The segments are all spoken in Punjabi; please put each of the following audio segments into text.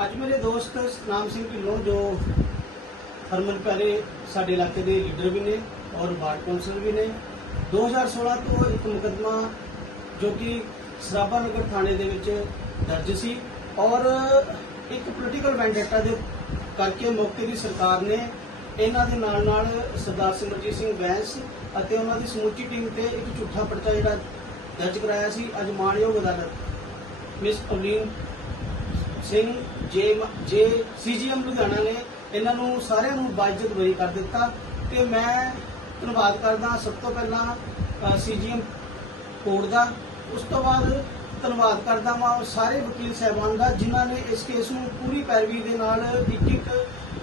ਅੱਜ ਮੇਰੇ ਦੋਸਤ ਸਤਨਾਮ ਸਿੰਘ ਢਿੱਲੋਂ, ਜੋ ਹਰਮਨ ਪਿਆਰੇ ਸਾਡੇ ਇਲਾਕੇ ਦੇ ਲੀਡਰ ਵੀ ਨੇ ਔਰ ਵਾਰਡ ਕੌਂਸਲਰ ਵੀ ਨੇ। 2016 ਤੋਂ ਇੱਕ ਮੁਕੱਦਮਾ ਜੋ ਕਿ ਸਰਾਭਾ ਨਗਰ ਥਾਣੇ ਦੇ ਵਿੱਚ ਦਰਜ ਸੀ ਔਰ ਇੱਕ ਪੋਲੀਟੀਕਲ ਵੈਂਡੇਟਾ ਦੇ ਕਰਕੇ ਮੌਕੇ ਦੀ ਸਰਕਾਰ ਨੇ ਇਹਨਾਂ ਦੇ ਨਾਲ ਨਾਲ ਸਰਦਾਰ ਸਿਮਰਜੀਤ ਸਿੰਘ ਬੈਂਸ ਅਤੇ ਉਹਨਾਂ ਦੀ ਸਮੁੱਚੀ ਟੀਮ ਤੇ ਇੱਕ ਝੂਠਾ ਪਰਚਾ ਜਿਹੜਾ ਦਰਜ ਕਰਾਇਆ ਸੀ। ਅੱਜ ਮਾਣਯੋਗ ਅਦਾਲਤ ਮਿਸ ਪਵਲੀਨ ਸਿੰਘ, ਜੇ ਜੇ ਸੀਜੀਐਮ ਲੁਧਿਆਣਾ ਨੇ ਇਹਨਾਂ ਨੂੰ ਸਾਰਿਆਂ ਨੂੰ ਬਾਇਜ਼ਤ ਬਰੀ ਕਰ ਦਿੱਤਾ ਤੇ ਮੈਂ ਧੰਨਵਾਦ ਕਰਦਾ ਸਭ ਤੋਂ ਪਹਿਲਾਂ ਸੀਜੀਐਮ ਕੋਰਟ ਦਾ। ਉਸ ਤੋਂ ਬਾਅਦ ਧੰਨਵਾਦ ਕਰਦਾ ਹਾਂ ਉਹ ਸਾਰੇ ਵਕੀਲ ਸਹਿਬਾਨ ਦਾ, ਜਿਨ੍ਹਾਂ ਨੇ ਇਸ ਕੇਸ ਨੂੰ ਪੂਰੀ ਪੈਰਵੀ ਦੇ ਨਾਲ ਇੱਕ ਇੱਕ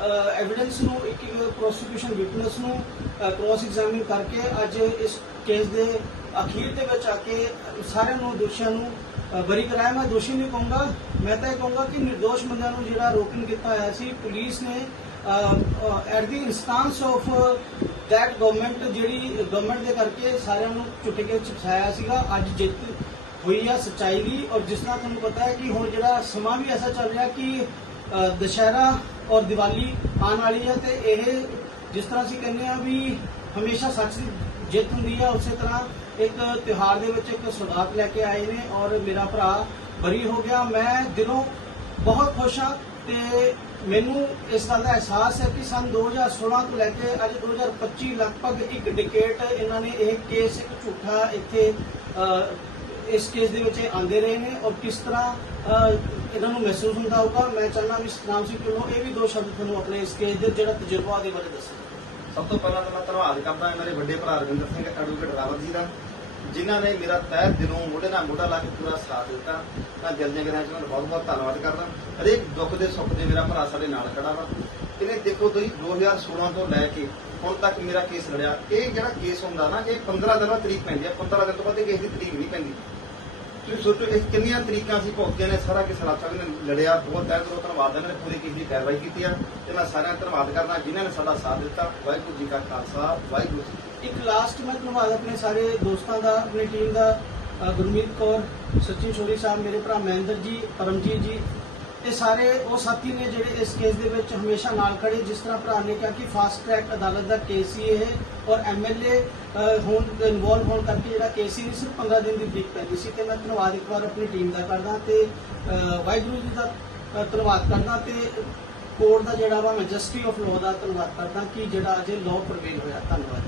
ਐਵੀਡੈਂਸ ਨੂੰ, ਇੱਕ ਇੱਕ ਪ੍ਰੋਸੀਕਿਊਸ਼ਨ ਵਿਟਨੈਸ ਨੂੰ ਕ੍ਰੋਸ ਐਗਜ਼ਾਮਿਨ ਕਰਕੇ ਅੱਜ ਇਸ ਕੇਸ ਦੇ ਅਖੀਰ ਦੇ ਵਿੱਚ ਆ ਕੇ ਸਾਰਿਆਂ ਨੂੰ, ਦੋਸ਼ੀਆਂ ਨੂੰ ਬਰੀ ਕਰਾਇਆ। ਮੈਂ ਦੋਸ਼ੀ ਨਹੀਂ ਕਹੂੰਗਾ, ਮੈਂ ਤਾਂ ਇਹ ਕਹੂੰਗਾ ਕਿ ਨਿਰਦੋਸ਼ ਬੰਦਿਆਂ ਨੂੰ ਜਿਹੜਾ ਰੋਕਣ ਕੀਤਾ ਹੋਇਆ ਸੀ, ਪੁਲਿਸ ਨੇ at the instance of that government ਜਿਹੜੀ ਗਵਰਨਮੈਂਟ ਦੇ ਕਰਕੇ ਸਾਰਿਆਂ ਨੂੰ ਚੁੱਟ ਕੇ ਚਪਸਾਇਆ ਸੀਗਾ, ਅੱਜ ਜਿੱਤ ਹੋਈ ਆ, ਸੱਚਾਈ ਦੀ ਔਰ ਜਿਸ ਤਰ੍ਹਾਂ ਤੁਹਾਨੂੰ ਪਤਾ ਹੈ ਕਿ ਹੁਣ ਜਿਹੜਾ ਸਮਾਂ ਵੀ ਐਸਾ ਚੱਲ ਰਿਹਾ ਕਿ ਦੁਸ਼ਹਿਰਾ ਔਰ ਦੀਵਾਲੀ ਆਉਣ ਵਾਲੀ ਹੈ ਤੇ ਇਹ ਜਿਸ ਤਰ੍ਹਾਂ ਅਸੀਂ ਕਹਿੰਦੇ ਆ ਵੀ ਹਮੇਸ਼ਾ ਸੱਚ ਦੀ ਜਿੱਤ ਹੁੰਦੀ ਹੈ ਉਸੇ ਤਰ੍ਹਾਂ ਇੱਕ ਤਿਉਹਾਰ ਦੇ ਵਿੱਚ ਇੱਕ ਸੁਗਾਤ ਲੈ ਕੇ ਆਏ ਨੇ ਔਰ ਮੇਰਾ ਭਰਾ ਬਰੀ ਹੋ ਗਿਆ। ਮੈਂ ਦਿਲੋਂ ਬਹੁਤ ਖੁਸ਼ ਹਾਂ ਤੇ ਮੈਨੂੰ ਇਸ ਗੱਲ ਦਾ ਅਹਿਸਾਸ ਹੈ ਕਿ ਸਨ 2016 ਤੋਂ ਲੈ ਕੇ ਅੱਜ 2025 ਲਗਭਗ ਇੱਕ ਡਿਕੇਟ ਇਹਨਾਂ ਨੇ ਇਹ ਕੇਸ ਇੱਕ ਝੂਠਾ ਇੱਥੇ ਇਸ ਕੇਸ ਦੇ ਵਿੱਚ ਇਹ ਆਂਦੇ ਰਹੇ ਨੇ ਔਰ ਕਿਸ ਤਰ੍ਹਾਂ ਇਹਨਾਂ ਨੂੰ ਮਹਿਸੂਸ ਹੁੰਦਾ ਹੋਊਗਾ। ਮੈਂ ਚਾਹੁੰਦਾ ਵੀ ਸਤਨਾਮ ਸਿੰਘ ਢਿੱਲੋਂ ਇਹ ਵੀ ਦੋ ਸ਼ਬਦ ਤੁਹਾਨੂੰ ਆਪਣੇ ਇਸ ਕੇਸ ਦੇ ਜਿਹੜਾ ਤਜਰਬਾ ਉਹਦੇ ਬਾਰੇ ਦੱਸੋ ਸਭ ਤੋਂ ਪਹਿਲਾਂ ਤਾਂ ਮੈਂ ਧੰਨਵਾਦ ਕਰਦਾ ਮੇਰੇ ਵੱਡੇ ਭਰਾ ਰਵਿੰਦਰ ਸਿੰਘ ਐਡਵੋਕੇਟ ਰਾਵਤ ਜੀ ਦਾ, ਜਿਨ੍ਹਾਂ ਨੇ ਮੇਰਾ ਤਹਿ ਦਿਲੋਂ ਮੋਢੇ ਨਾਲ ਮੋਢਾ ਲਾ ਕੇ ਪੂਰਾ ਸਾਥ ਦਿੱਤਾ। ਮੈਂ ਦਿਲ ਦੀਆਂ ਗਹਿਰਾਈਆਂ 'ਚ ਉਹਨਾਂ ਬਹੁਤ ਬਹੁਤ ਧੰਨਵਾਦ ਕਰਦਾ। ਹਰੇਕ ਦੁੱਖ ਦੇ ਸੁੱਖ ਦੇ ਮੇਰਾ ਭਰਾ ਸਾਡੇ ਨਾਲ ਖੜਾ ਵਾ। ਇਹਨੇ ਦੇਖੋ ਤੁਸੀਂ 2016 ਤੋਂ ਲੈ ਕੇ ਹੁਣ ਤੱਕ ਮੇਰਾ ਕੇਸ ਲੜਿਆ। ਇਹ ਜਿਹੜਾ ਕੇਸ ਹੁੰਦਾ ਨਾ, ਇਹ 15 ਦਿਨਾਂ ਤਰੀਕ ਪੈਂਦੀ ਹੈ 15 ਦਿਨ ਤੋਂ ਬਾਅਦ ਇਹ ਕੇਸ ਦੀ ਤਰੀਕ ਨਹੀਂ ਪੈਂਦੀ। ਤੁਸੀਂ ਸੋਚੋ ਇਹ ਕਿੰਨੀਆਂ ਤਰੀਕਾਂ ਅਸੀਂ ਭੁਗਤੀਆਂ ਨੇ, ਸਾਰਾ ਕਿ ਸਰਾਚਾ ਨੇ ਲੜਿਆ, ਬਹੁਤ ਤਹਿ ਦਿਲੋਂ ਧੰਨਵਾਦ ਇਹਨਾਂ ਨੇ ਪੂਰੀ ਕੀਤੀ ਕਾਰਵਾਈ ਕੀਤੀ ਆ, ਤੇ ਮੈਂ ਸਾਰਿਆਂ ਦਾ ਧੰਨਵਾਦ ਕਰਦਾ, ਜਿਨ੍ਹਾਂ ਨੇ ਸਾਡਾ ਸਾਥ ਦਿੱਤਾ, ਵਾਹਿਗੁਰੂ ਜੀ ਕਾ ਖਾਲਸਾ, ਵਾਹਿਗੁਰੂ ਜੀ ਇੱਕ ਲਾਸਟ ਮੈਂ ਧੰਨਵਾਦ ਆਪਣੇ ਸਾਰੇ ਦੋਸਤਾਂ ਦਾ, ਆਪਣੀ ਟੀਮ ਦਾ ਗੁਰਮੀਤ ਕੌਰ, ਸਚਿਨ ਸ਼ੋਰੀ ਸਾਹਿਬ, ਮੇਰੇ ਭਰਾ ਮਹਿੰਦਰ ਜੀ, ਪਰਮਜੀਤ ਜੀ ਇਹ ਸਾਰੇ ਉਹ ਸਾਥੀ ਨੇ ਜਿਹੜੇ ਇਸ ਕੇਸ ਦੇ ਵਿੱਚ ਹਮੇਸ਼ਾ ਨਾਲ ਖੜੇ, ਜਿਸ ਤਰ੍ਹਾਂ ਭਰਾ ਨੇ ਕਿਹਾ ਕਿ ਫਾਸਟ ਟਰੈਕ ਅਦਾਲਤ ਦਾ ਕੇਸ ਹੀ ਇਹ ਔਰ ਐਮਐਲਏ ਹੋਣ ਇਨਵੋਲਵ ਹੋਣ ਕਰਕੇ ਜਿਹੜਾ ਕੇਸ ਹੀ ਨਹੀਂ, ਸਿਰਫ 15 ਦਿਨ ਦੀ ਬ੍ਰੀਕ ਪੈਂਦੀ ਸੀ ਤੇ ਮੈਂ ਧੰਨਵਾਦ ਇੱਕ ਵਾਰ ਆਪਣੀ ਟੀਮ ਦਾ ਕਰਦਾ ਤੇ ਵਾਹਿਗੁਰੂ ਜੀ ਦਾ ਧੰਨਵਾਦ ਕਰਦਾ ਤੇ ਕੋਰਟ ਦਾ ਜਿਹੜਾ ਵਾ ਮੈਜੈਸਟਰੀ ਆਫ ਲਾਅ ਦਾ ਧੰਨਵਾਦ ਕਰਦਾ ਕਿ ਜਿਹੜਾ ਅਜੇ ਲਾਅ ਪ੍ਰਵੇਲ ਹੋਇਆ। ਧੰਨਵਾਦ